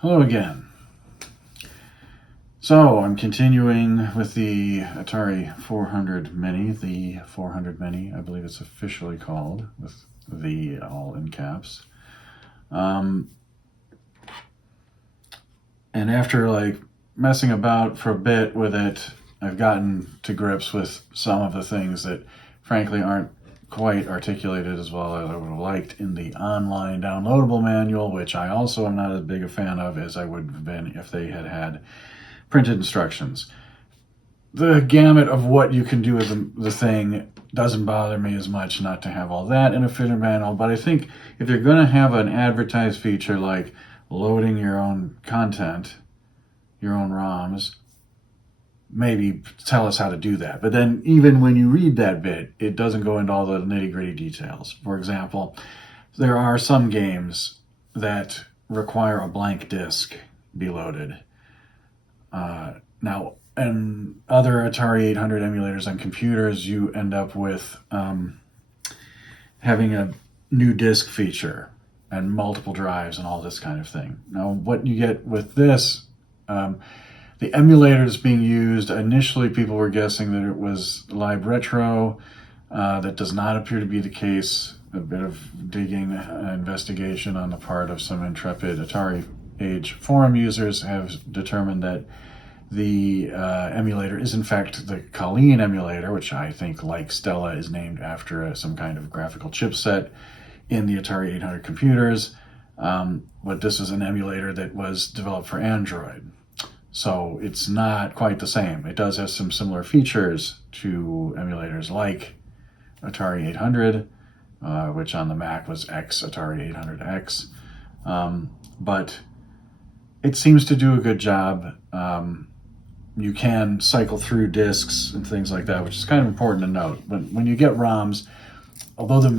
Hello again. So I'm continuing with the Atari 400Mini, the 400Mini, I believe it's officially called, with the all in caps. And after messing about for a bit with it, I've gotten to grips with some of the things that frankly aren't quite articulated as well as I would have liked in the online downloadable manual, which I also am not as big a fan of as I would have been if they had had printed instructions. The gamut of what you can do with the thing doesn't bother me as much not to have all that in a printed manual, but I think if you're going to have an advertised feature like loading your own content, your own ROMs, maybe tell us how to do that. But then even when you read that bit, it doesn't go into all the nitty-gritty details. For example, there are some games that require a blank disk be loaded. Now, in other Atari 800 emulators on computers, you end up with having a new disk feature and multiple drives and all this kind of thing. Now, what you get with this, the emulator that's being used, initially people were guessing that it was Live Retro. That does not appear to be the case. A bit of digging, investigation on the part of some intrepid Atari Age forum users have determined that the emulator is in fact the Colleen emulator, which I think, like Stella, is named after some kind of graphical chipset in the Atari 800 computers. But this is an emulator that was developed for Android. So it's not quite the same. It does have some similar features to emulators like Atari 800, which on the Mac was Atari 800X. But it seems to do a good job. You can cycle through disks and things like that, which is kind of important to note. But when you get ROMs, although when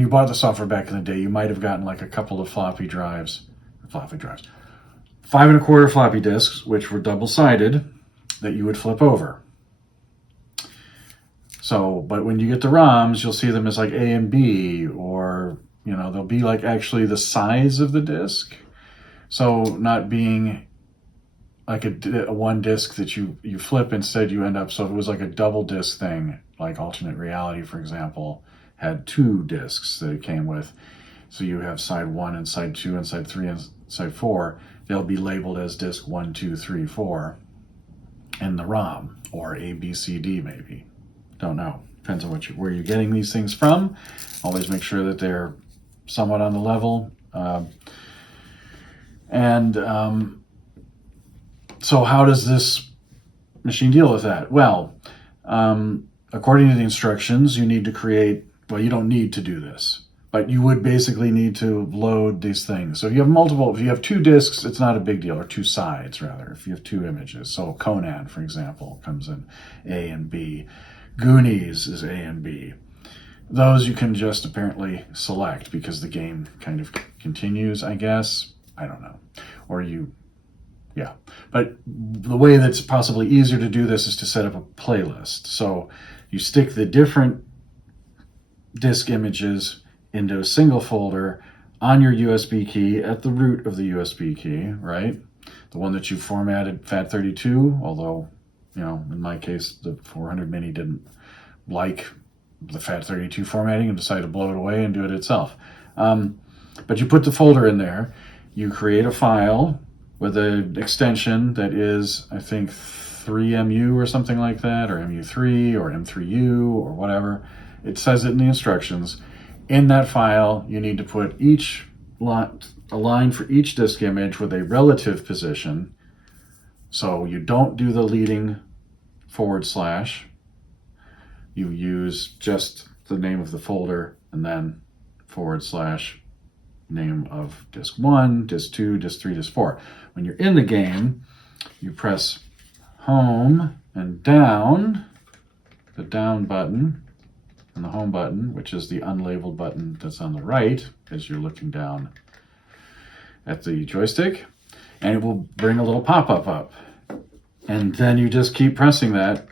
you bought the software back in the day, you might have gotten like a couple of floppy drives, 5 1/4 floppy disks, which were double-sided, that you would flip over. So, but when you get the ROMs, you'll see them as like A and B, or, they'll be like actually the size of the disk. So not being like a one disc that you flip, instead you end up, so if it was like a double disc thing, like Alternate Reality, for example, had 2 discs that it came with. So you have side 1 and side 2 and side 3 and side 4. They'll be labeled as disc 1, 2, 3, 4 in the ROM, or A, B, C, D maybe. Don't know. Depends on where you're getting these things from. Always make sure that they're somewhat on the level. So how does this machine deal with that? Well, according to the instructions, you need to create, well, you don't need to do this, but you would basically need to load these things. So if you have 2 disks, it's not a big deal, or 2 sides rather, if you have 2 images. So Conan, for example, comes in A and B. Goonies is A and B. Those you can just apparently select because the game kind of continues, I guess. I don't know. But the way that's possibly easier to do this is to set up a playlist. So you stick the different disk images into a single folder on your USB key at the root of the USB key, right? The one that you formatted FAT32, although, in my case, the 400Mini didn't like the FAT32 formatting and decided to blow it away and do it itself. But you put the folder in there, you create a file with an extension that is, I think, 3MU or something like that, or MU3 or M3U or whatever. It says it in the instructions. In that file, you need to put a line for each disk image with a relative position. So you don't do the leading /. You use just the name of the folder and then / name of disk 1, disk 2, disk 3, disk 4. When you're in the game, you press home and down, the down button, and the home button, which is the unlabeled button that's on the right as you're looking down at the joystick, and it will bring a little pop-up up. And then you just keep pressing that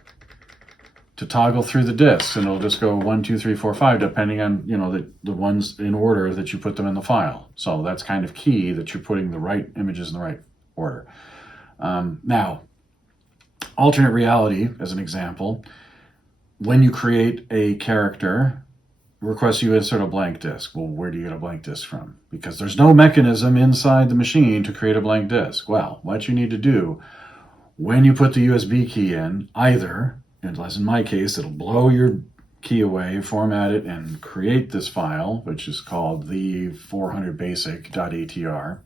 to toggle through the disks, and it'll just go 1, 2, 3, 4, 5, depending on, you know, the ones in order that you put them in the file. So that's kind of key, that you're putting the right images in the right order. Now, alternate reality, as an example, when you create a character, requests you insert a blank disk. Well, where do you get a blank disk from? Because there's no mechanism inside the machine to create a blank disk. Well, what you need to do, when you put the USB key in, either, as in my case, it'll blow your key away, format it, and create this file, which is called the 400basic.atr,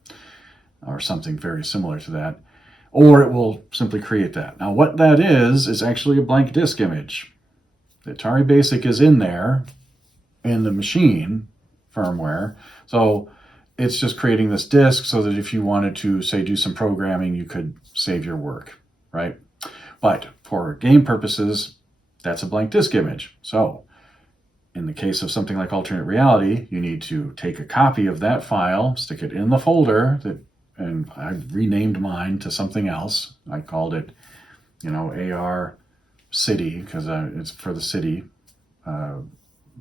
or something very similar to that, or it will simply create that. Now, what that is actually a blank disk image. The Atari Basic is in there, in the machine firmware, so it's just creating this disk so that if you wanted to, say, do some programming, you could save your work, right? But for game purposes, that's a blank disk image. So in the case of something like alternate reality, you need to take a copy of that file, stick it in the folder, and I've renamed mine to something else. I called it, you know, AR City, because it's for the city.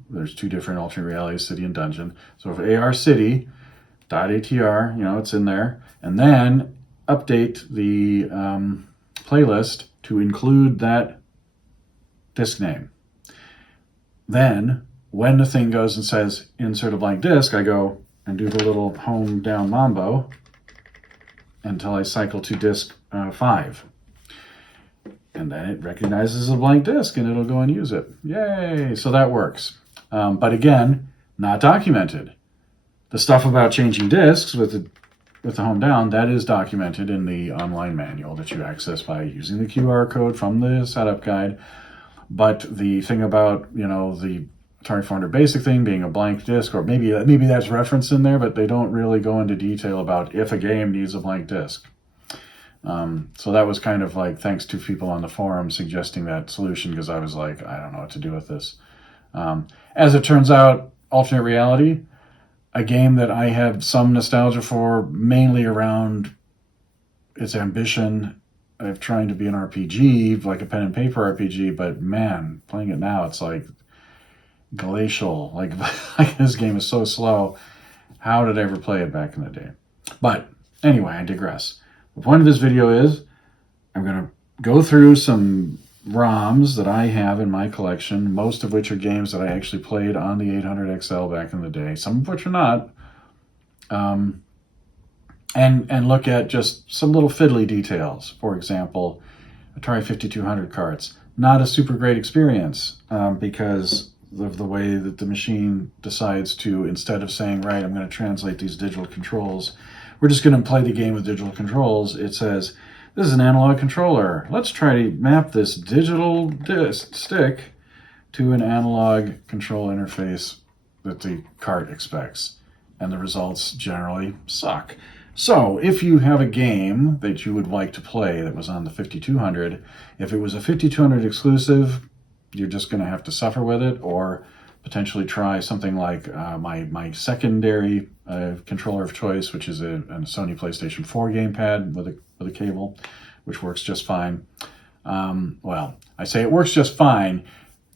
There's two different alternate realities, city and dungeon. So if AR City.atr, you know, it's in there, and then update the playlist to include that disk name. Then, when the thing goes and says insert a blank disk, I go and do the little home down mambo until I cycle to disk 5. And then it recognizes a blank disk and it'll go and use it. Yay! So that works. But again, not documented. The stuff about changing disks with the home down, that is documented in the online manual that you access by using the QR code from the setup guide. But the thing about, you know, the Atari 400 Basic thing being a blank disk, or maybe that's referenced in there, but they don't really go into detail about if a game needs a blank disk. So that was kind of like, thanks to people on the forum suggesting that solution, because I was like, I don't know what to do with this. As it turns out, alternate reality, a game that I have some nostalgia for, mainly around its ambition of trying to be an RPG, like a pen and paper RPG, but man, playing it now, it's like glacial. Like this game is so slow. How did I ever play it back in the day? But anyway, I digress. The point of this video is I'm going to go through some ROMs that I have in my collection, most of which are games that I actually played on the 800XL back in the day, some of which are not, and look at just some little fiddly details. For example, Atari 5200 carts. Not a super great experience because of the way that the machine decides to, instead of saying, right, I'm going to translate these digital controls, we're just going to play the game with digital controls. It says, this is an analog controller. Let's try to map this digital stick to an analog control interface that the cart expects. And the results generally suck. So if you have a game that you would like to play that was on the 5200, if it was a 5200 exclusive, you're just going to have to suffer with it, or potentially try something like my secondary controller of choice, which is a Sony PlayStation 4 gamepad with a cable, which works just fine. Well, I say it works just fine.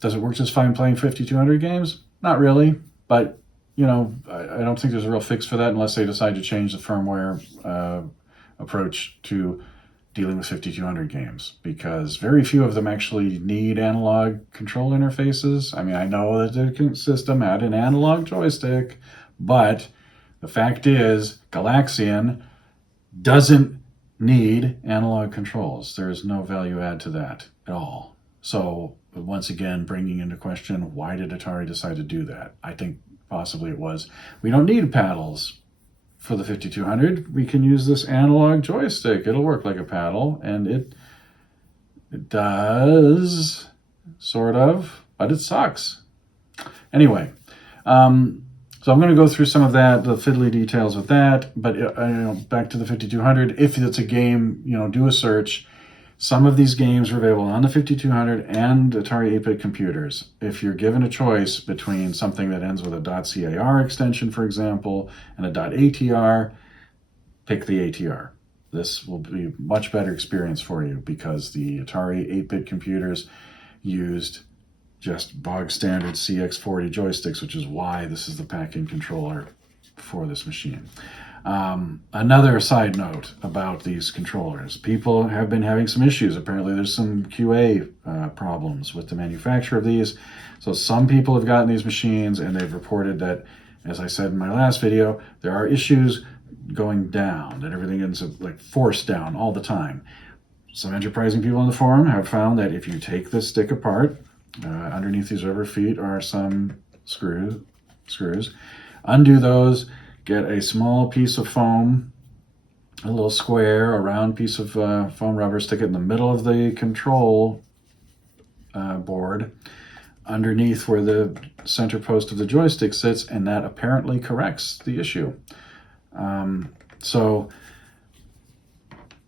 Does it work just fine playing 5200 games? Not really, but you know, I don't think there's a real fix for that unless they decide to change the firmware approach to dealing with 5200 games, because very few of them actually need analog control interfaces. I mean, I know that the system had an analog joystick, but the fact is, Galaxian doesn't need analog controls. There's no value add to that at all. So once again, bringing into question, why did Atari decide to do that? I think possibly it was, we don't need paddles for the 5200. We can use this analog joystick. It'll work like a paddle, and it does, sort of, but it sucks. Anyway, so I'm going to go through some of that, the fiddly details of that, but back to the 5200. If it's a game, do a search. Some of these games are available on the 5200 and Atari 8-bit computers. If you're given a choice between something that ends with a .car extension, for example, and a .atr, pick the ATR. This will be a much better experience for you because the Atari 8-bit computers used just bog standard CX40 joysticks, which is why this is the pack-in controller for this machine. Another side note about these controllers. People have been having some issues. Apparently there's some QA problems with the manufacture of these. So some people have gotten these machines and they've reported that, as I said in my last video, there are issues going down, that everything ends up like forced down all the time. Some enterprising people on the forum have found that if you take the stick apart, underneath these rubber feet are some screws. Undo those, get a small piece of foam, a little square, a round piece of foam rubber, stick it in the middle of the control board, underneath where the center post of the joystick sits, and that apparently corrects the issue. So,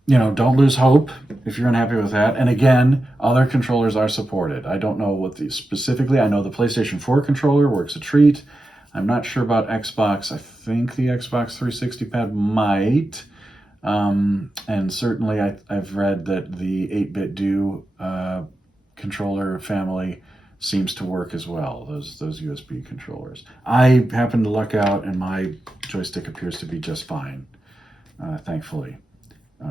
you know, don't lose hope if you're unhappy with that. And again, other controllers are supported. I don't know what the specifically. I know the PlayStation 4 controller works a treat. I'm not sure about Xbox. I think the Xbox 360 pad might. And certainly I've read that the 8-bit do controller family seems to work as well, those USB controllers. I happen to luck out and my joystick appears to be just fine, thankfully.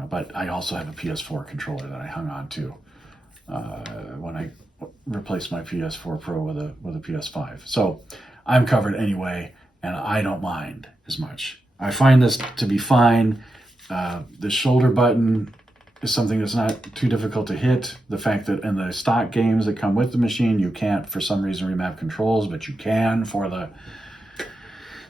But I also have a PS4 controller that I hung on to when I replaced my PS4 Pro with a PS5. So I'm covered anyway, and I don't mind as much. I find this to be fine. The shoulder button is something that's not too difficult to hit. The fact that in the stock games that come with the machine, you can't, for some reason, remap controls, but you can for the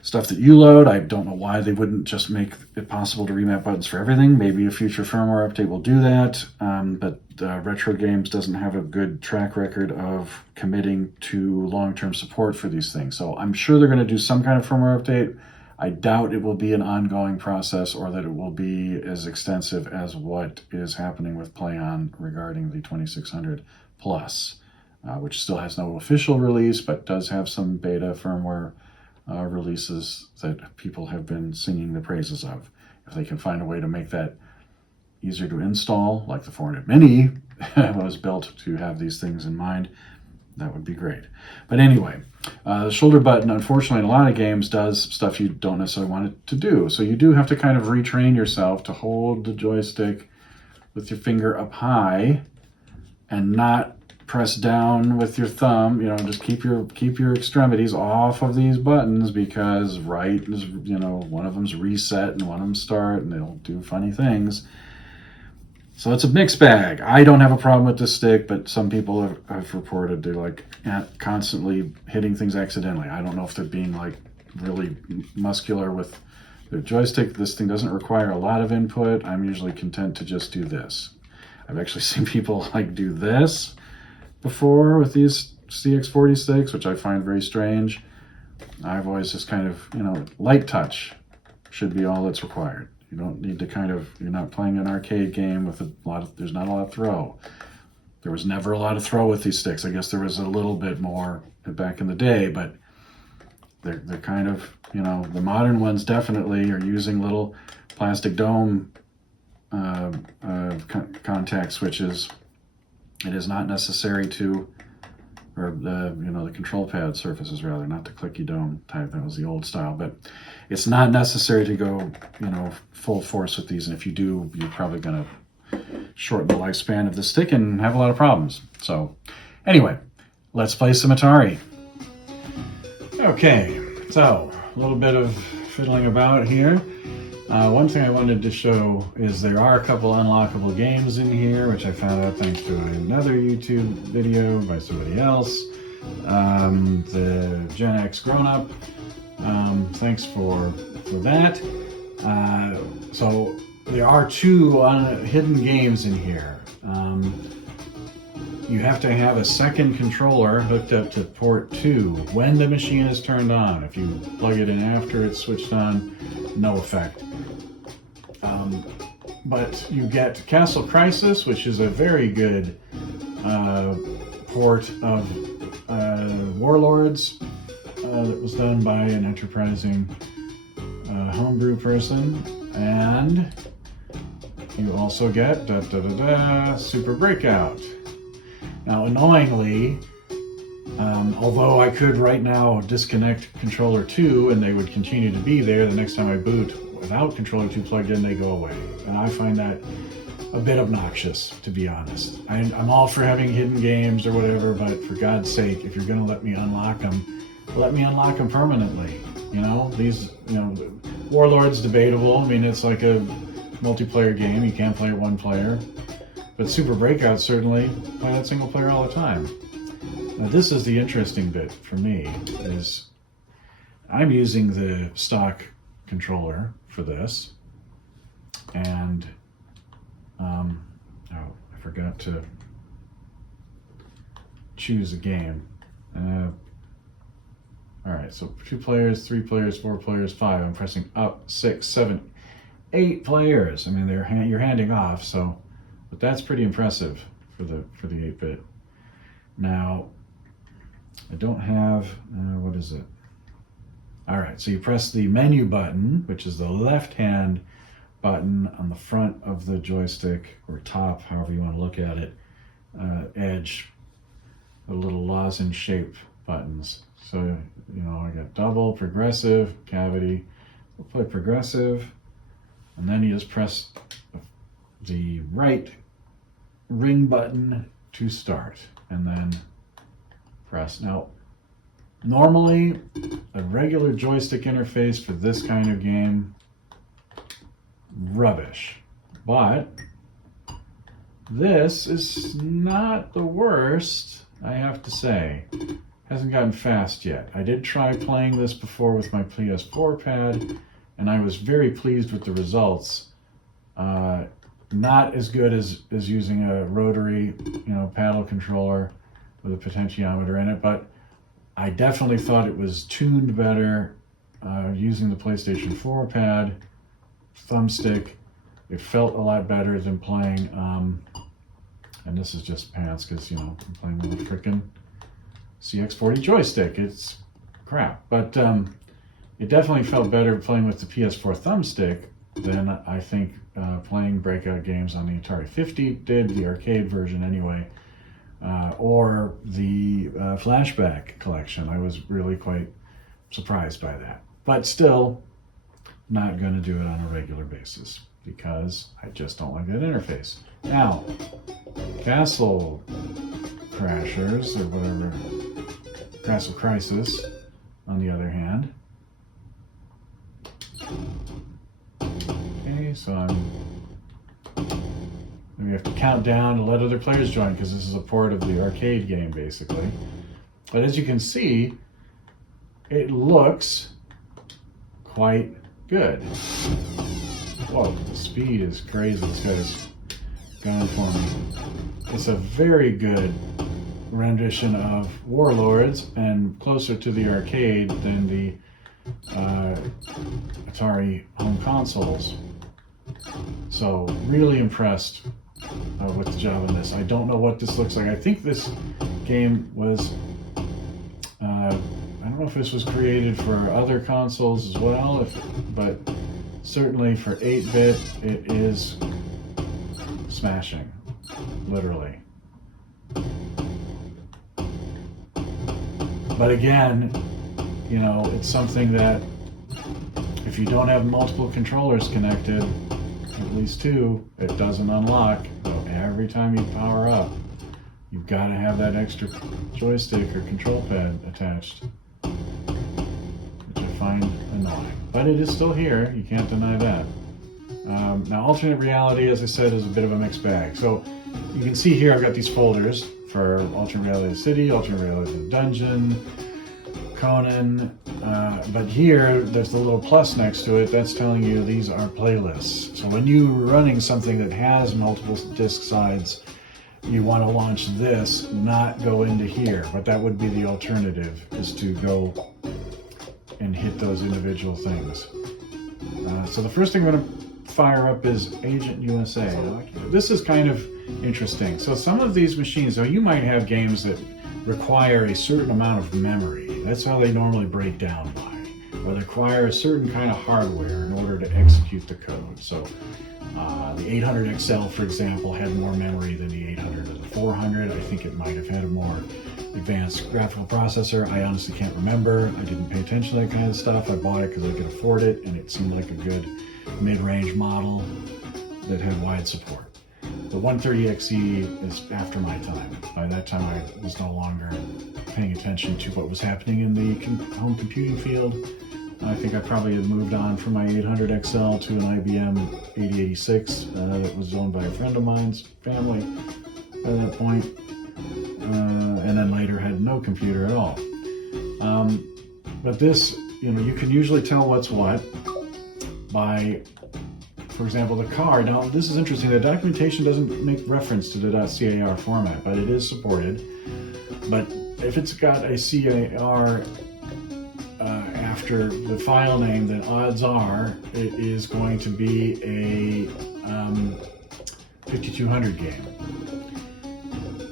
stuff that you load. I don't know why they wouldn't just make it possible to remap buttons for everything. Maybe a future firmware update will do that, but Retro Games doesn't have a good track record of committing to long-term support for these things. So I'm sure they're going to do some kind of firmware update. I doubt it will be an ongoing process or that it will be as extensive as what is happening with PlayOn regarding the 2600 Plus, which still has no official release, but does have some beta firmware releases that people have been singing the praises of. If they can find a way to make that easier to install, like the 400Mini was built to have these things in mind, that would be great. But anyway, the shoulder button, unfortunately, in a lot of games does stuff you don't necessarily want it to do. So you do have to kind of retrain yourself to hold the joystick with your finger up high and not press down with your thumb. You know, just keep your extremities off of these buttons, because right is, you know, one of them's reset and one of them start, and they'll do funny things. So it's a mixed bag. I don't have a problem with this stick, but some people have reported they're like constantly hitting things accidentally. I don't know if they're being like really muscular with their joystick. This thing doesn't require a lot of input. I'm usually content to just do this. I've actually seen people like do this before with these CX40 sticks, which I find very strange. I've always just kind of, you know, light touch should be all that's required. You don't need to you're not playing an arcade game with there's not a lot of throw. There was never a lot of throw with these sticks. I guess there was a little bit more back in the day, but they're kind of, you know, the modern ones definitely are using little plastic dome contact switches. It is not necessary or the control pad surfaces rather, not the clicky dome type. That was the old style, but it's not necessary to go, you know, full force with these. And if you do, you're probably going to shorten the lifespan of the stick and have a lot of problems. So anyway, let's play some Atari. Okay, so a little bit of fiddling about here. One thing I wanted to show is there are a couple unlockable games in here, which I found out thanks to another YouTube video by somebody else. The Gen X Grown Up. Thanks for that. So there are two hidden games in here. You have to have a second controller hooked up to port 2 when the machine is turned on. If you plug it in after it's switched on, no effect. But you get Castle Crisis, which is a very good port of Warlords that was done by an enterprising homebrew person. And you also get Super Breakout. Now, annoyingly, although I could right now disconnect controller 2 and they would continue to be there, the next time I boot without controller 2 plugged in, they go away. And I find that a bit obnoxious, to be honest. I'm all for having hidden games or whatever, but for God's sake, if you're going to let me unlock them, let me unlock them permanently. You know, these, Warlord's debatable. I mean, it's like a multiplayer game. You can't play it one player. But Super Breakout, certainly, play that single player all the time. Now, this is the interesting bit for me, is I'm using the stock controller for this. And, I forgot to choose a game. All right, so 2 players, 3 players, 4 players, 5. I'm pressing up, 6, 7, 8 players. I mean, you're handing off, but that's pretty impressive for the 8-bit. Now, I don't have, what is it? All right, so you press the menu button, which is the left-hand button on the front of the joystick, or top, however you want to look at it, edge, the little lozenge-shaped buttons. So, I got double, progressive, cavity. We'll play progressive, and then you just press the right ring button to start, and then press. Now, normally, a regular joystick interface for this kind of game, rubbish. But this is not the worst, I have to say. Hasn't gotten fast yet. I did try playing this before with my PS4 pad, and I was very pleased with the results. Not as good as using a rotary, paddle controller with a potentiometer in it, but I definitely thought it was tuned better using the PlayStation 4 pad, thumbstick. It felt a lot better than playing, and this is just pants because, I'm playing with a frickin' CX40 joystick. It's crap, but it definitely felt better playing with the PS4 thumbstick than I think playing Breakout games on the Atari 50 did, the arcade version anyway, or the Flashback collection. I was really quite surprised by that. But still, not going to do it on a regular basis because I just don't like that interface. Now, Castle Crashers, or whatever, Castle Crisis, on the other hand. Okay, so we have to count down to let other players join because this is a port of the arcade game, basically. But as you can see, it looks quite good. Whoa, the speed is crazy. This guy's going for me. It's a very good rendition of Warlords and closer to the arcade than the Atari home consoles. So really impressed with the job in this. I don't know what this looks like. I think this game was, I don't know if this was created for other consoles as well, but certainly for 8-bit, it is smashing, literally. But again, it's something that if you don't have multiple controllers connected, at least 2, it doesn't unlock. So every time you power up, you've got to have that extra joystick or control pad attached, which I find annoying. But it is still here, you can't deny that. Now, alternate reality, as I said, is a bit of a mixed bag. So you can see here I've got these folders for alternate reality city, alternate reality dungeon, Conan, but here there's the little plus next to it. That's telling you these are playlists. So when you're running something that has multiple disk sides, you want to launch this, not go into here. But that would be the alternative, is to go and hit those individual things. So the first thing I'm going to fire up is Agent USA. This is kind of interesting. So some of these machines, now you might have games that require a certain amount of memory. That's how they normally break down by. or they require a certain kind of hardware in order to execute the code. So the 800XL, for example, had more memory than the 800 or the 400. I think it might have had a more advanced graphical processor. I honestly can't remember. I didn't pay attention to that kind of stuff. I bought it because I could afford it, and it seemed like a good mid-range model that had wide support. The 130XE is after my time. By that time, I was no longer paying attention to what was happening in the home computing field. I think I probably had moved on from my 800XL to an IBM 8086 that was owned by a friend of mine's family by that point, and then later had no computer at all. But this, you can usually tell what's what by, for example, the card. Now, this is interesting. The documentation doesn't make reference to the .car format, but it is supported. But if it's got a CAR after the file name, then odds are it is going to be a 5200 game.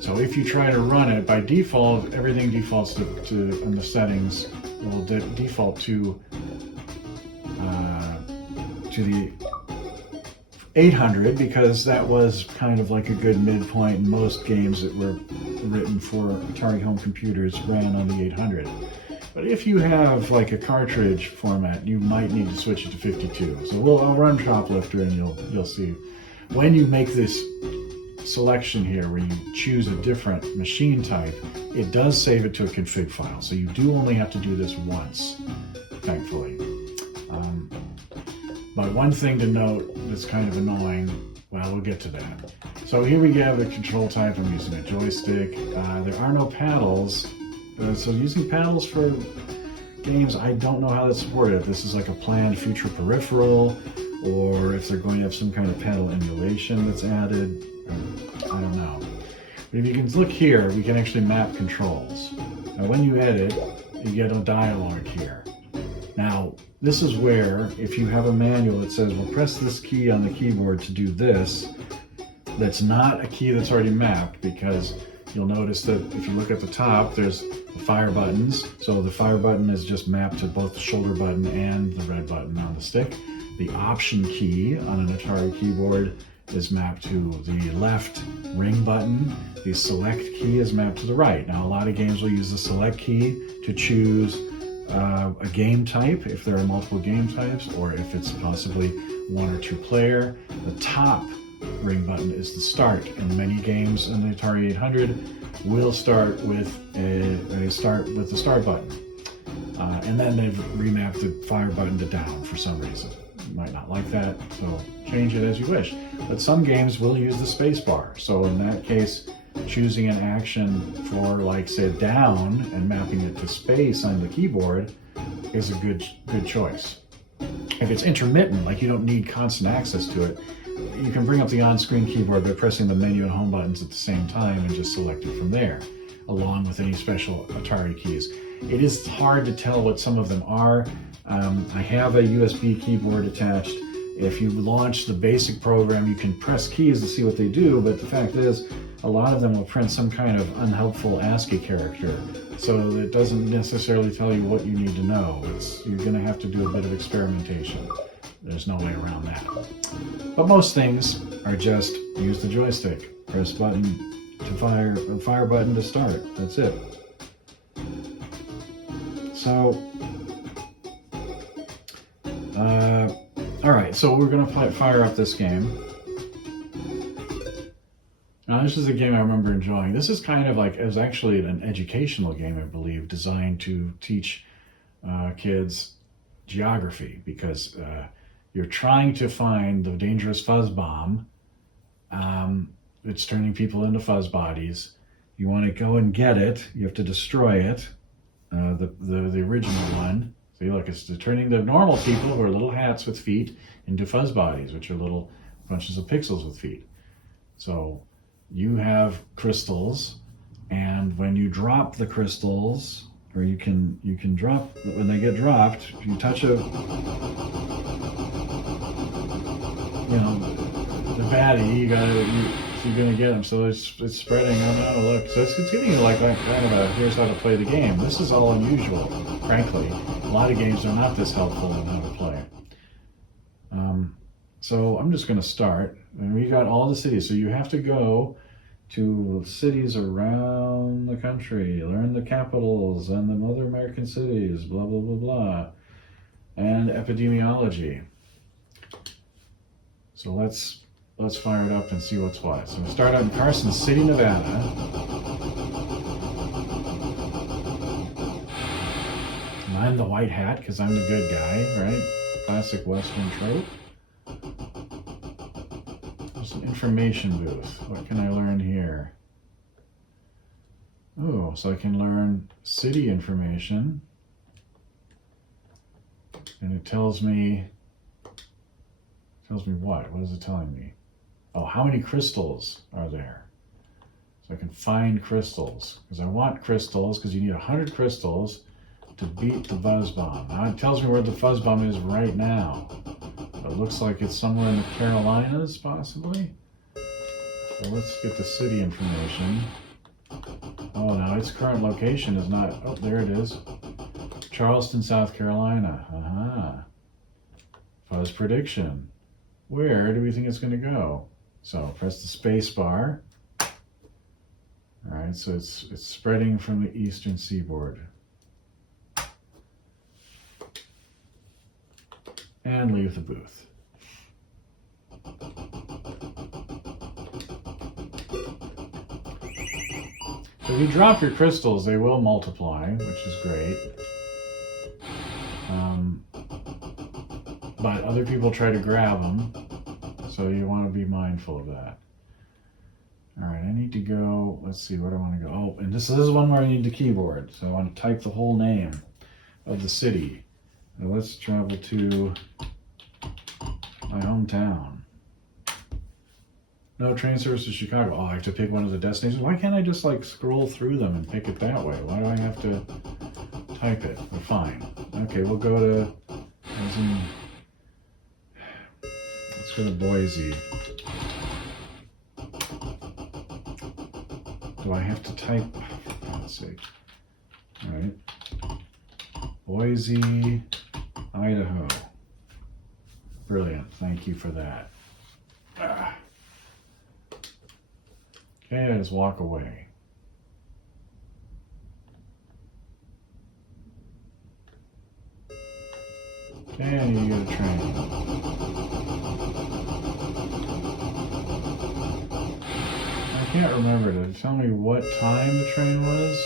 So if you try to run it, by default, everything defaults to in the settings, it will default to the 800, because that was kind of like a good midpoint. Most games that were written for Atari home computers ran on the 800. But if you have like a cartridge format, you might need to switch it to 52. So I'll run Shoplifter and you'll see. When you make this selection here where you choose a different machine type, it does save it to a config file. So you do only have to do this once, thankfully. But one thing to note that's kind of annoying, well, we'll get to that. So here we have the control type. I'm using a joystick. There are no paddles. So using paddles for games, I don't know how that's supported. If this is like a planned future peripheral, or if they're going to have some kind of paddle emulation that's added, I don't know. But if you can look here, we can actually map controls. Now when you edit, you get a dialog here. Now, this is where, if you have a manual that says, well, press this key on the keyboard to do this, that's not a key that's already mapped, because you'll notice that if you look at the top, there's the fire buttons. So the fire button is just mapped to both the shoulder button and the red button on the stick. The option key on an Atari keyboard is mapped to the left ring button. The select key is mapped to the right. Now, a lot of games will use the select key to choose a game type, if there are multiple game types, or if it's possibly one or two player. The top ring button is the start, and many games in the Atari 800 will start with the start button, and then they've remapped the fire button to down for some reason. You might not like that, so change it as you wish. But some games will use the space bar, so in that case, choosing an action for, like, say, down and mapping it to space on the keyboard is a good choice. If it's intermittent, like you don't need constant access to it, you can bring up the on-screen keyboard by pressing the menu and home buttons at the same time and just select it from there, along with any special Atari keys. It is hard to tell what some of them are. I have a USB keyboard attached. If you launch the basic program, you can press keys to see what they do, but the fact is, a lot of them will print some kind of unhelpful ASCII character, so it doesn't necessarily tell you what you need to know. You're going to have to do a bit of experimentation. There's no way around that. But most things are just use the joystick, press button to fire button to start. That's it. So, all right, so we're going to fire up this game. Now, this is a game I remember enjoying. This is kind of like, it was actually an educational game, I believe, designed to teach kids geography, because you're trying to find the dangerous fuzz bomb. It's turning people into fuzz bodies. You want to go and get it. You have to destroy it, the original one. See, look, it's turning the normal people, who are little hats with feet, into fuzz bodies, which are little bunches of pixels with feet. So you have crystals, and when you drop the crystals, or you can drop, when they get dropped, if you touch the baddie, you're going to get them. So it's spreading. Oh no, look. So it's getting you like kind of a here's how to play the game. This is all unusual, frankly. A lot of games are not this helpful in how to play. So I'm just going to start. And we got all the cities. So you have to go to cities around the country, learn the capitals and the other American cities, blah, blah, blah, blah, and epidemiology. So let's fire it up and see what's what. So we start out in Carson City, Nevada. And I'm the white hat because I'm the good guy, right? Classic Western trope. There's an information booth. What can I learn here? Oh, so I can learn city information. And it tells me what? What is it telling me? Oh, how many crystals are there? So I can find crystals. Because I want crystals, because you need 100 crystals to beat the fuzz bomb. Now it tells me where the fuzz bomb is right now. It looks like it's somewhere in the Carolinas, possibly. So let's get the city information. Oh, now its current location is not... Oh, there it is. Charleston, South Carolina. Aha. Fuzz prediction. Where do we think it's going to go? So press the space bar. All right, so it's spreading from the eastern seaboard. And leave the booth. So if you drop your crystals, they will multiply, which is great. But other people try to grab them, so you want to be mindful of that. All right, I need to go, let's see, where do I want to go? Oh, and this is one where I need the keyboard, so I want to type the whole name of the city. Now let's travel to my hometown. No train service to Chicago. Oh, I have to pick one of the destinations. Why can't I just like scroll through them and pick it that way? Why do I have to type it? Well, fine. Okay, we'll go to, let's go to Boise. Do I have to type? Let's see. All right. Boise, Idaho. Brilliant. Thank you for that. Okay, I just walk away. Okay, I need to get a train. I can't remember. Did it tell me what time the train was?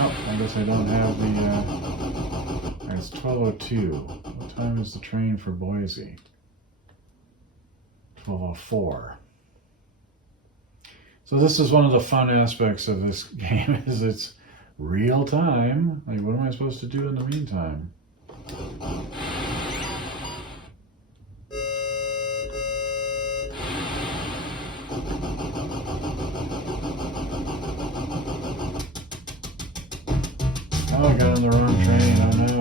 Oh, I guess I don't have the... It's 12:02. What time is the train for Boise? 12:04. So this is one of the fun aspects of this game, is it's real time. Like, what am I supposed to do in the meantime? Oh, I got on the wrong train. Oh no.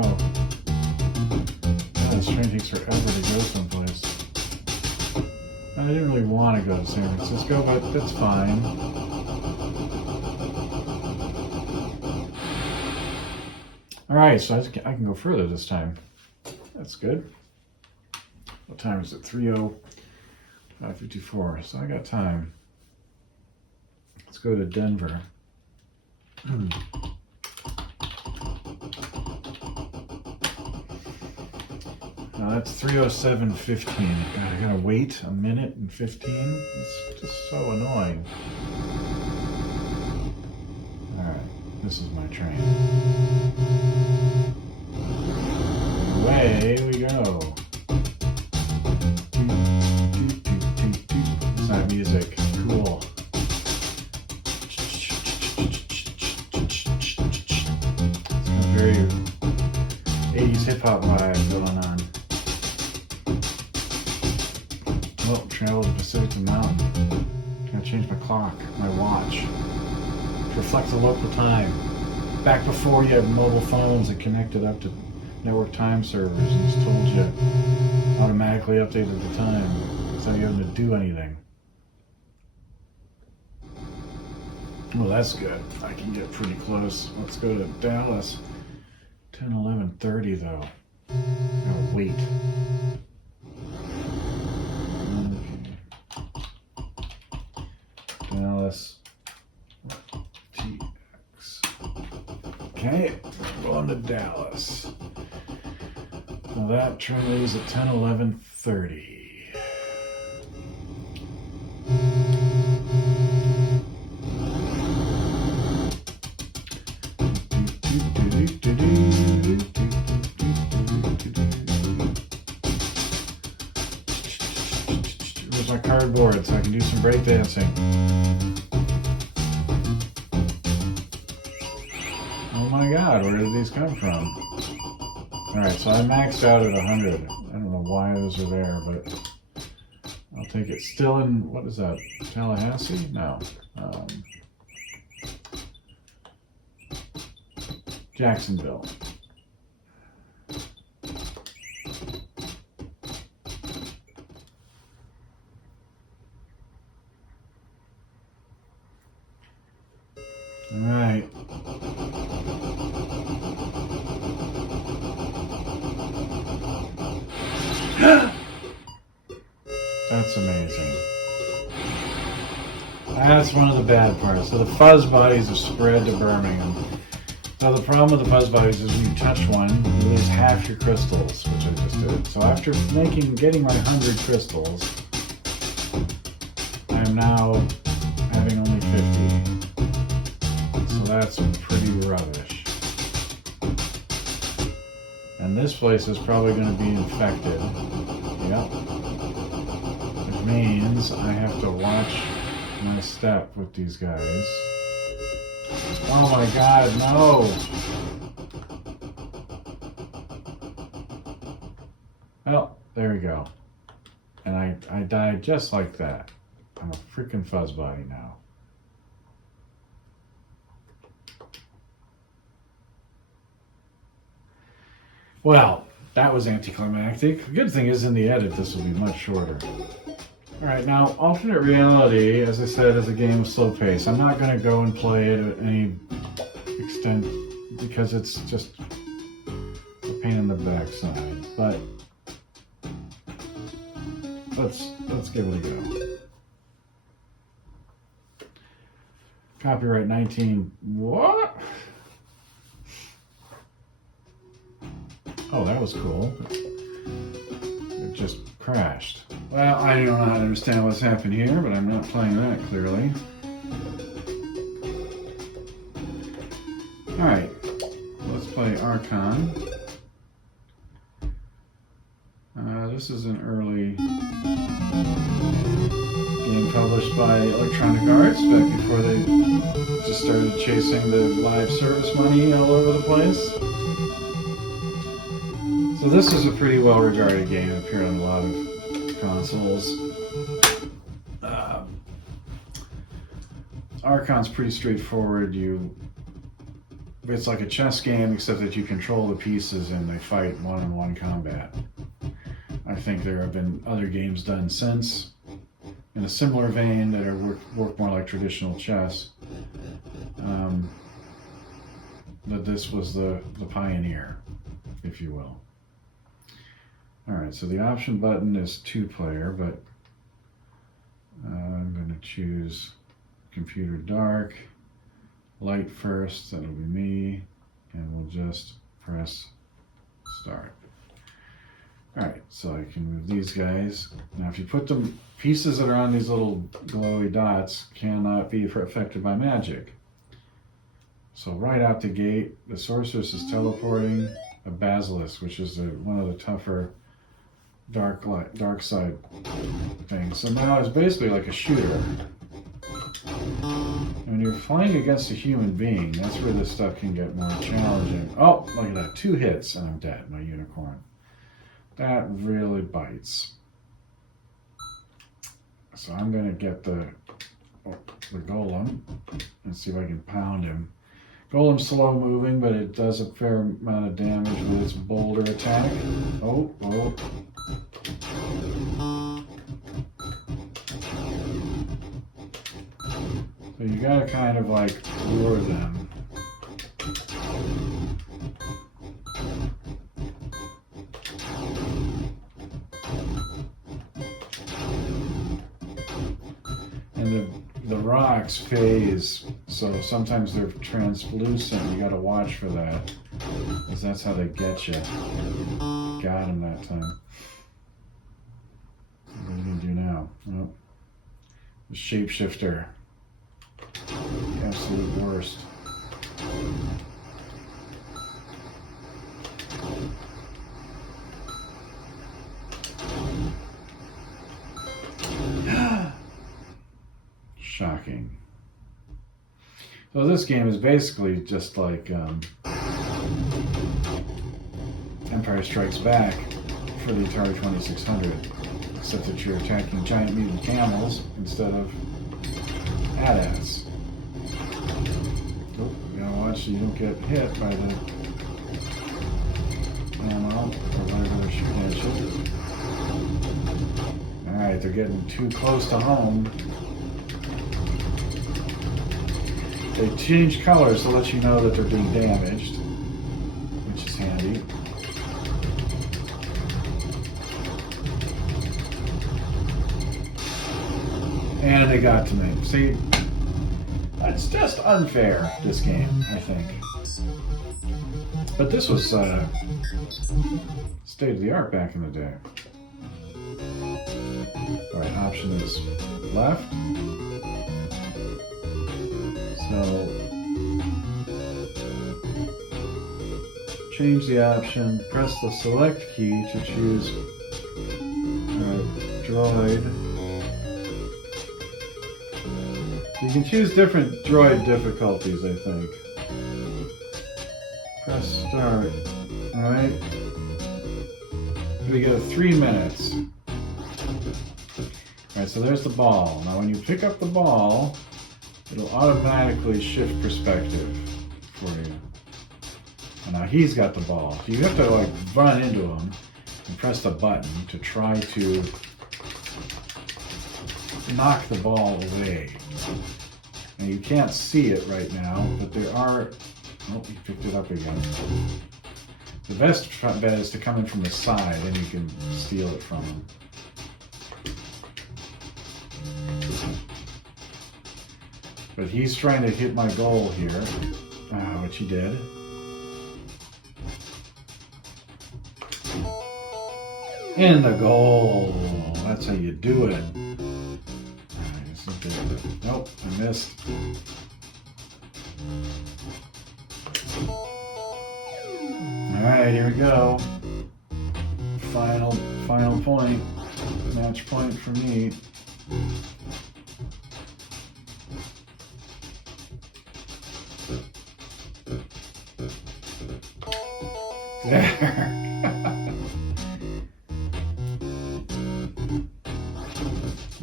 Oh, this train takes forever to go someplace. I didn't really want to go to San Francisco, but that's fine. All right, so I can go further this time. That's good. What time is it? 5:54. So I got time. Let's go to Denver. Now that's 3:07:15. God, I gotta wait a minute and 15. It's just so annoying. All right, this is my train. Away we go. It's not music. Cool. It's got very 80s hip-hop vibe going on. Oh, travel to Pacific to Mountain. Gotta change my clock, my watch, to reflect the local time. Back before you had mobile phones that connected up to network time servers and just told you automatically updated the time without you having to do anything. Well, that's good. I can get pretty close. Let's go to Dallas. 10, 11, 30 though. Oh, wait. Okay. Dallas. TX. Okay, going to Dallas. Now that tries at 10, 11, 30. Where's my cardboard so I can do some breakdancing? Oh my god, where did these come from? Alright, so I maxed out at 100. I don't know why those are there, but I'll take it. Still in, what is that, Tallahassee? No. Jacksonville. All right. That's amazing. That's one of the bad parts. So the fuzz bodies have spread to Birmingham. So the problem with the fuzz bodies is when you touch one, you lose half your crystals, which I just did. So after getting my 100 crystals, I'm now having only 50. So that's pretty rubbish. And this place is probably going to be infected. Yep. Which means I have to watch my step with these guys. Oh my god, no! Well, there we go. And I died just like that. I'm a freaking fuzz body now. Well, that was anticlimactic. The good thing is in the edit this will be much shorter. Alright, now, alternate reality, as I said, is a game of slow pace. I'm not going to go and play it at any extent because it's just a pain in the backside. But let's give it a go. Copyright 19. What? Oh, that was cool. It just crashed. Well, I don't know how to understand what's happened here, but I'm not playing that clearly. Alright, let's play Archon. This is an early game published by Electronic Arts back before they just started chasing the live service money all over the place. So this is a pretty well-regarded game. It appeared on a lot of consoles. Archon's pretty straightforward. It's like a chess game, except that you control the pieces and they fight one-on-one combat. I think there have been other games done since in a similar vein that work more like traditional chess. But this was the pioneer, if you will. Alright, so the option button is 2-player, but I'm going to choose computer dark, light first, that'll be me, and we'll just press start. Alright, so I can move these guys. Now if you put the pieces that are on these little glowy dots cannot be affected by magic. So right out the gate, the sorceress is teleporting a basilisk, which is one of the tougher dark side things. So now it's basically like a shooter. When you're flying against a human being, that's where this stuff can get more challenging. Oh, look at that, 2 hits and I'm dead, my unicorn. That really bites. So I'm going to get the golem and see if I can pound him. Golem's slow moving, but it does a fair amount of damage with its boulder attack. Oh. So you gotta kind of like lure them. And the rocks phase, so sometimes they're translucent. You gotta watch for that, because that's how they get you. Got him that time. What are you gonna do now? Oh. The shapeshifter. The absolute worst. Shocking. So this game is basically just like Empire Strikes Back for the Atari 2600, except that you're attacking giant mutant camels instead of AT-ATs. Oh, you gotta watch so you don't get hit by the ammo or whatever they're shooting at you. Alright, they're getting too close to home. They change colors to let you know that they're being damaged, which is handy. And they got to me. See, it's just unfair, this game, I think. But this was state of the art back in the day. Alright, option is left. So, change the option, press the select key to choose droid. You can choose different droid difficulties, I think. Press start. Alright. We go 3 minutes. Alright, so there's the ball. Now when you pick up the ball, it'll automatically shift perspective for you. And now he's got the ball. So you have to like run into him and press the button to try to knock the ball away. And you can't see it right now, but there are... Oh, he picked it up again. The best bet is to come in from the side and you can steal it from him. But he's trying to hit my goal here, which he did. In the goal. That's how you do it. Nope, I missed. Alright, here we go. Final point. Match point for me. There.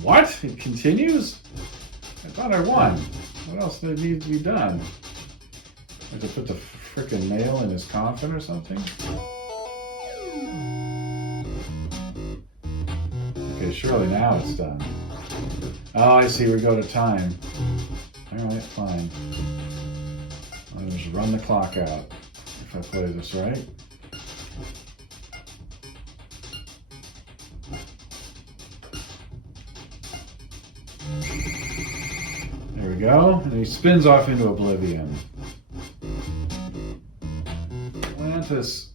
What? It continues? I thought I won. What else did need to be done? I have to put the frickin' nail in his coffin or something? Okay, surely now it's done. Oh, I see. We go to time. Alright, fine. I'll just run the clock out if I play this right. There we go. And he spins off into oblivion. Atlantis,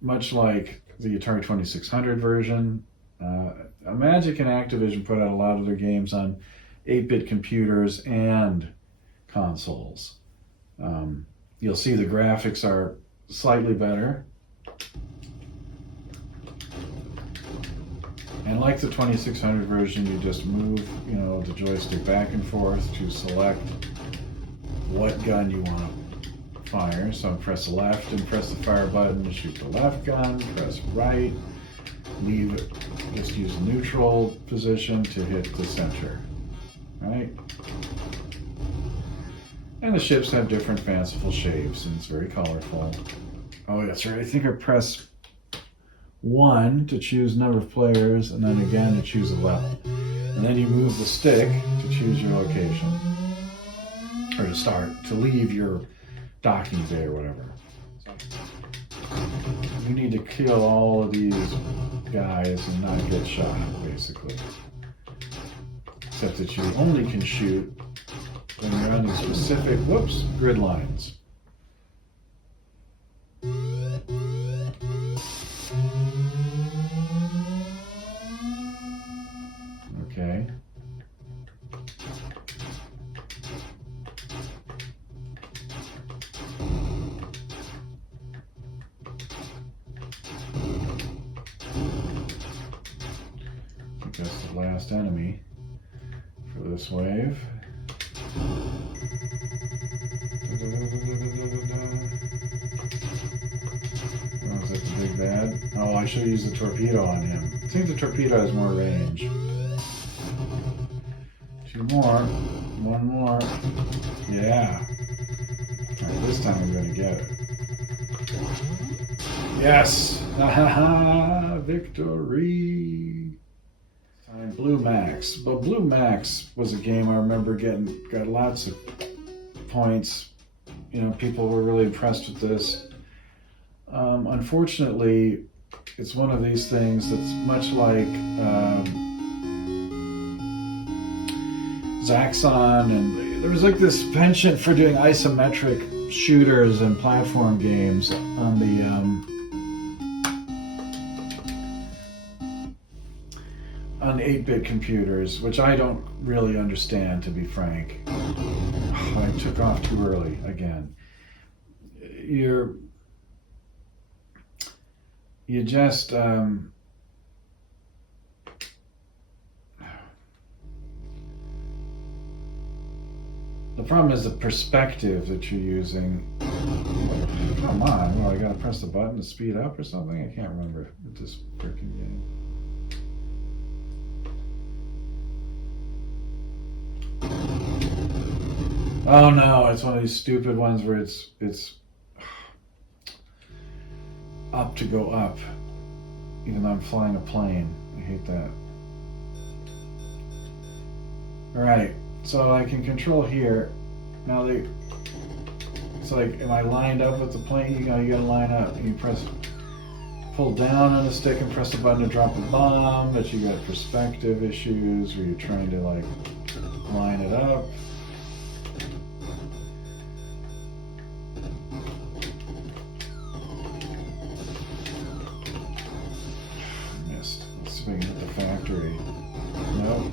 much like the Atari 2600 version, Magic and Activision put out a lot of their games on 8-bit computers and consoles. You'll see the graphics are slightly better. And like the 2600 version, you just move, the joystick back and forth to select what gun you want to fire. So press left and press the fire button to shoot the left gun. Press right, leave it, just use the neutral position to hit the center. Right? And the ships have different fanciful shapes, and it's very colorful. Oh, that's right. I think I press 1 to choose number of players, and then again to choose a level. And then you move the stick to choose your location, or to leave your docking bay or whatever. You need to kill all of these guys and not get shot, basically. Except that you only can shoot when you're on these specific, grid lines. Okay. I think that's the last enemy for this wave. Oh, is that the big bad? Oh, I should use the torpedo on him. I think the torpedo has more range. 2 more. 1 more. Yeah. Alright, this time I'm going to get it. Yes! Victory! Blue Max. But Blue Max was a game I remember got lots of points. You know, people were really impressed with this. Unfortunately, it's one of these things that's much like Zaxxon, and there was like this penchant for doing isometric shooters and platform games on the 8-bit computers, which I don't really understand, to be frank. I took off too early again. You just the problem is the perspective that you're using. Come on, well, I gotta press the button to speed up or something? I can't remember with this freaking game. Oh no, it's one of these stupid ones where it's up to go up, even though I'm flying a plane. I hate that. Alright, so I can control here. Now it's like, am I lined up with the plane? You gotta line up. You pull down on the stick and press the button to drop a bomb, but you got perspective issues where you're trying to like line it up. Missed. Let's see if I can hit the factory. Nope.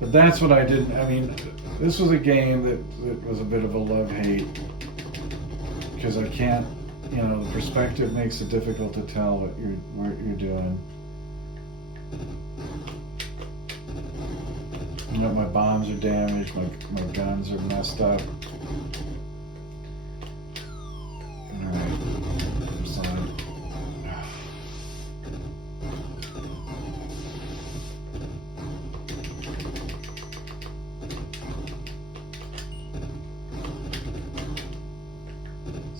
But that's what I didn't. I mean, this was a game that was a bit of a love-hate because I can't. You know, the perspective makes it difficult to tell what you're doing. You know, my bombs are damaged, my guns are messed up. Alright, I'm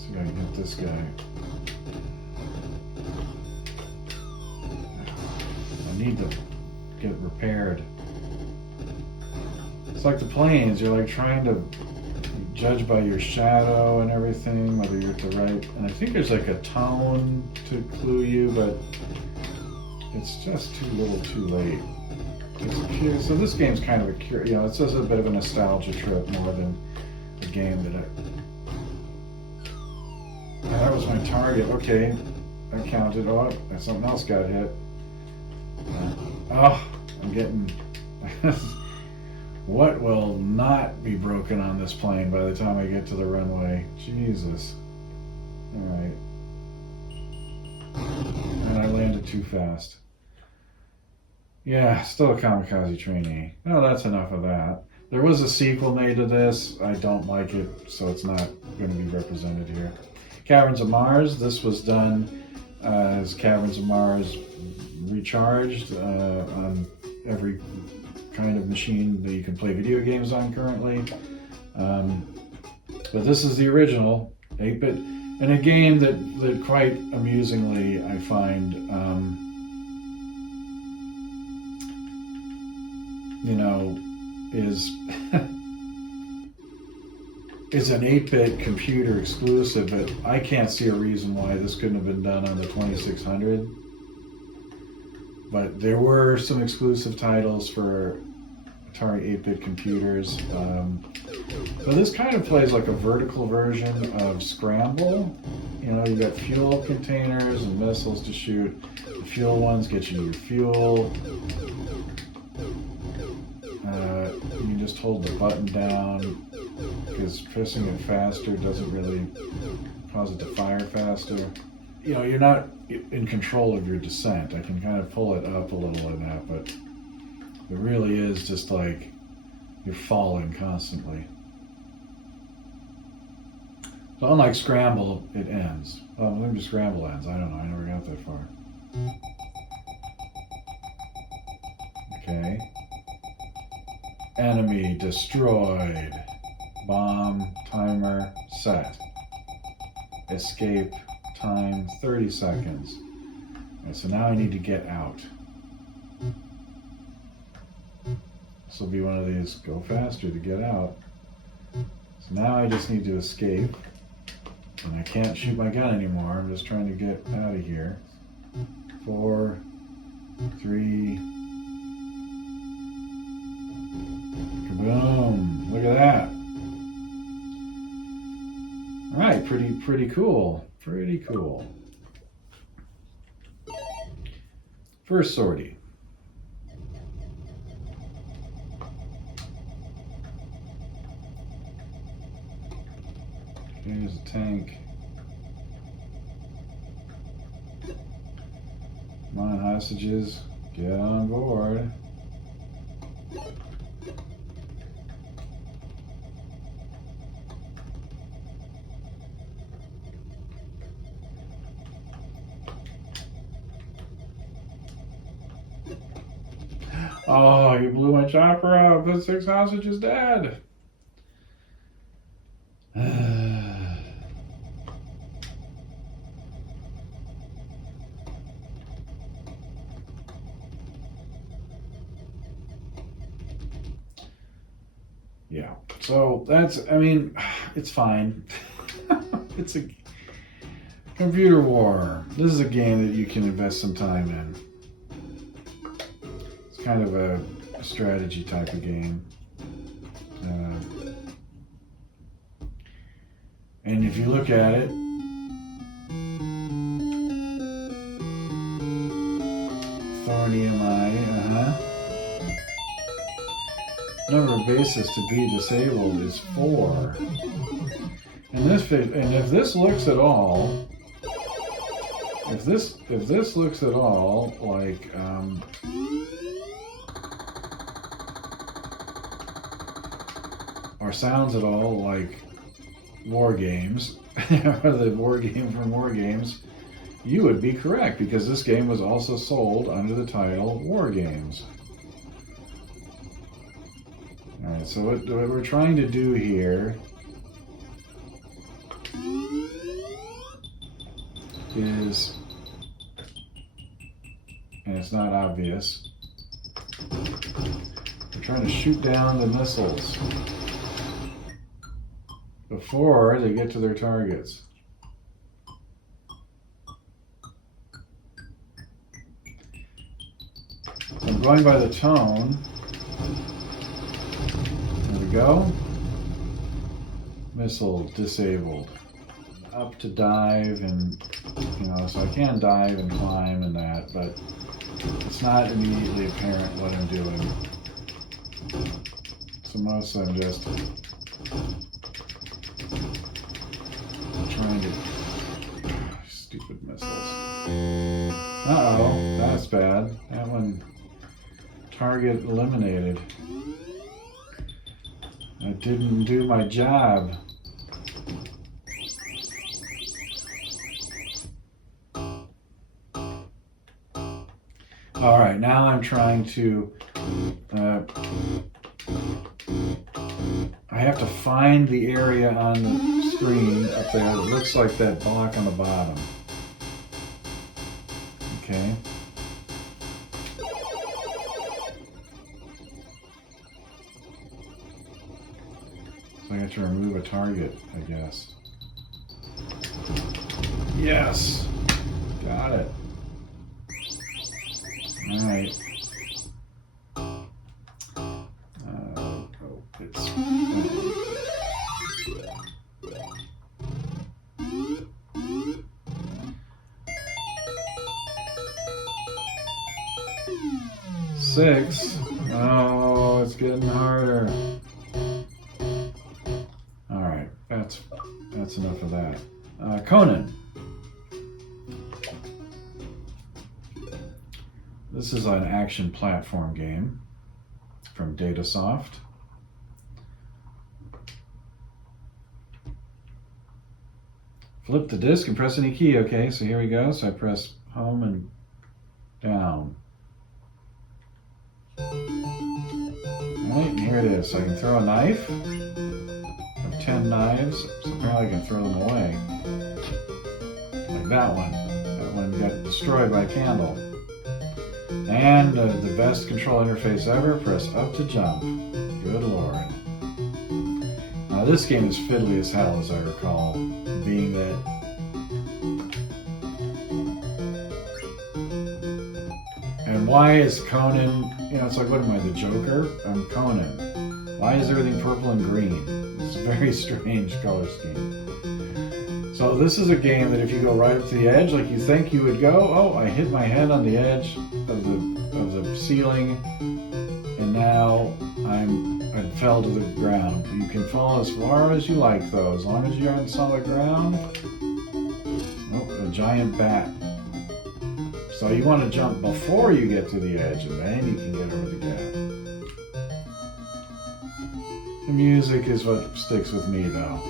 see if I can hit this guy. I need to get repaired. It's like the planes, you're like trying to judge by your shadow and everything, whether you're at the right, and I think there's like a tone to clue you, but it's just too little too late. It's cute. So this game's kind of a, you know, it's just a bit of a nostalgia trip more than a game that was my target. Okay, I counted. Oh, something else got hit. Oh, I'm getting... What will not be broken on this plane by the time I get to the runway? Jesus. Alright. And I landed too fast. Yeah, still a kamikaze trainee. No, that's enough of that. There was a sequel made to this. I don't like it, so it's not going to be represented here. Caverns of Mars. This was done as Caverns of Mars Recharged on every kind of machine that you can play video games on currently. But this is the original 8-bit, and a game that quite amusingly I find you know, is is an 8-bit computer exclusive, but I can't see a reason why this couldn't have been done on the 2600. But there were some exclusive titles for Atari 8-bit computers. So this kind of plays like a vertical version of Scramble. You know, you got fuel containers and missiles to shoot. The fuel ones get you your fuel. You can just hold the button down because pressing it faster doesn't really cause it to fire faster. You know, you're not in control of your descent. I can kind of pull it up a little in that, but it really is just like you're falling constantly. So unlike Scramble, it ends. Oh, maybe Scramble ends. I don't know. I never got that far. Okay. Enemy destroyed. Bomb timer set. Escape time 30 seconds. Right, so now I need to get out. This will be one of these go faster to get out. So now I just need to escape. And I can't shoot my gun anymore. I'm just trying to get out of here. 4, 3. Kaboom! Look at that. All right, pretty cool. Pretty cool. First sortie. Here's a tank. Come on, hostages, get on board. Oh, you blew my chopper up. The 6 hostages dead. Yeah, so that's, I mean, it's fine. It's a computer war. This is a game that you can invest some time in. It's kind of a strategy type of game. And if you look at it, thorny MI, number of bases to be disabled is 4. And if this looks at all, if this looks at all like or sounds at all like war games, or the war game from War Games, you would be correct, because this game was also sold under the title War Games. Alright, so what we're trying to do here is, and it's not obvious, we're trying to shoot down the missiles before they get to their targets. I'm going by the tone. There we go. Missile disabled. Up to dive, and so I can dive and climb and that, but it's not immediately apparent what I'm doing. So mostly I'm just trying to... Stupid missiles. Uh-oh, that's bad. That one, target eliminated. I didn't do my job. All right, now I'm trying to, I have to find the area on the screen up there that looks like that block on the bottom. Okay. to remove a target, I guess. Yes! Got it. Alright. It's... Six. Oh, it's getting harder. Alright, that's enough of that. Conan. This is an action platform game from Datasoft. Flip the disc and press any key. Okay, so here we go. So I press home and down. Alright, and here it is. So I can throw a knife. I have 10 knives, so apparently I can throw them away. Like that one. That one got destroyed by a candle. And the best control interface ever, press up to jump. Good lord. Now this game is fiddly as hell, as I recall, being that and why is Conan, you know, it's like, what am I, the Joker? I'm Conan. Why is everything purple and green? It's a very strange color scheme. So this is a game that if you go right up to the edge, like you think you would go, oh, I hit my head on the edge of the ceiling, and now I fell to the ground. You can fall as far as you like, though, as long as you're on solid ground. Oh, a giant bat. So you want to jump before you get to the edge, and then you can get over the gap. The music is what sticks with me, though.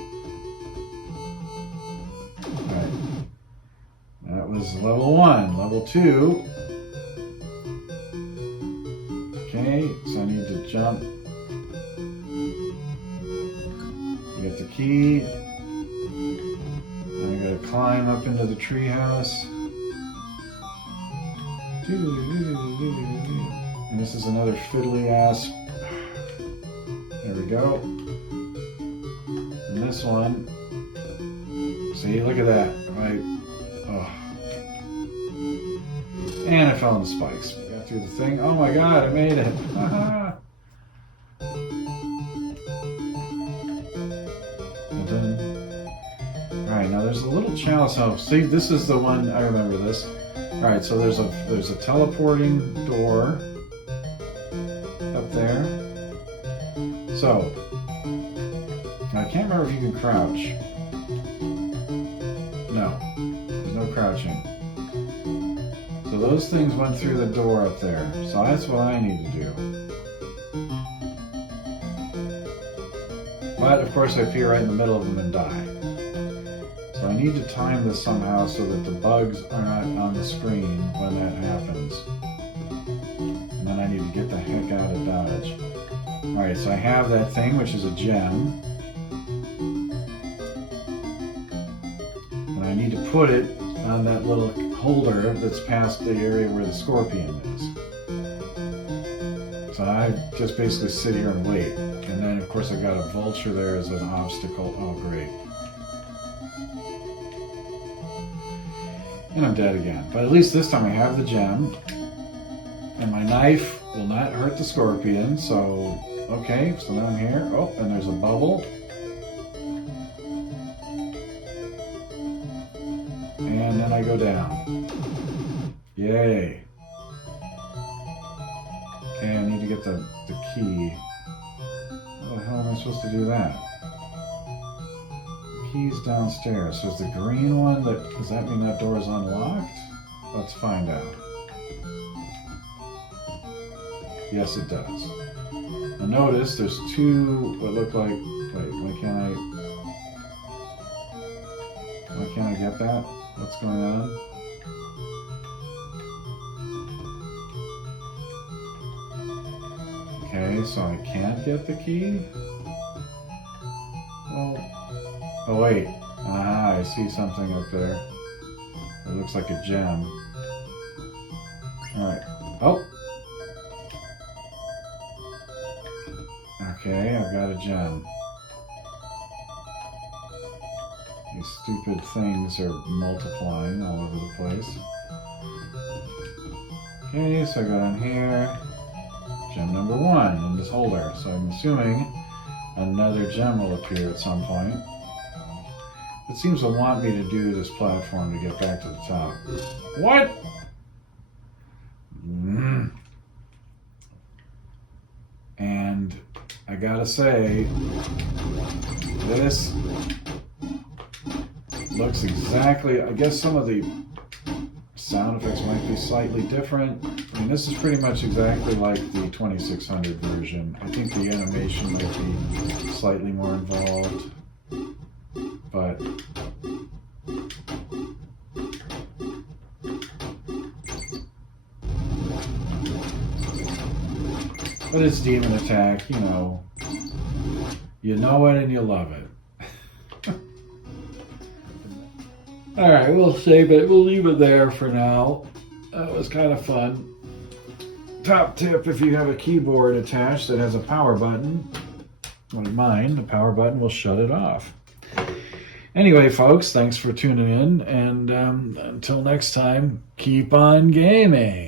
Alright. That was level 1. Level 2. Okay, so I need to jump. Get the key. And I gotta climb up into the treehouse. And this is another fiddly ass. There we go. And this one. See, look at that. Right. Oh. And I fell on the spikes. Got through the thing. Oh my god, I made it. Aha. Alright, now there's a little chalice house. See, this is the one, I remember this. Alright, so there's a teleporting door up there. So, I can't remember if you can crouch. No, there's no crouching. So those things went through the door up there. So that's what I need to do. But of course I appear right in the middle of them and die. So I need to time this somehow so that the bugs are not on the screen when that happens. And then I need to get the heck out of Dodge. Alright, so I have that thing, which is a gem. And I need to put it on that little holder that's past the area where the scorpion is. So I just basically sit here and wait. And then of course I've got a vulture there as an obstacle. Oh great. And I'm dead again. But at least this time I have the gem. And my knife will not hurt the scorpion. So, okay, so now I'm here. Oh, and there's a bubble. And then I go down. Yay. Okay, I need to get the key. How the hell am I supposed to do that? Keys downstairs. So is the green one does that mean that door is unlocked? Let's find out. Yes, it does. Now notice there's two what look like. Wait, why can't I get that? What's going on? Okay, so I can't get the key? Well, oh wait, I see something up there. It looks like a gem. Alright, oh! Okay, I've got a gem. stupid things are multiplying all over the place. Okay, so I go down here. Gem number 1 in this holder. So I'm assuming another gem will appear at some point. It seems to want me to do this platform to get back to the top. What? And I gotta say, this looks exactly, I guess some of the sound effects might be slightly different. I mean, this is pretty much exactly like the 2600 version. I think the animation might be slightly more involved, but it's Demon Attack, you know it and you love it. All right, we'll save it. We'll leave it there for now. That was kind of fun. Top tip, if you have a keyboard attached that has a power button, like mine, the power button will shut it off. Anyway, folks, thanks for tuning in, and until next time, keep on gaming.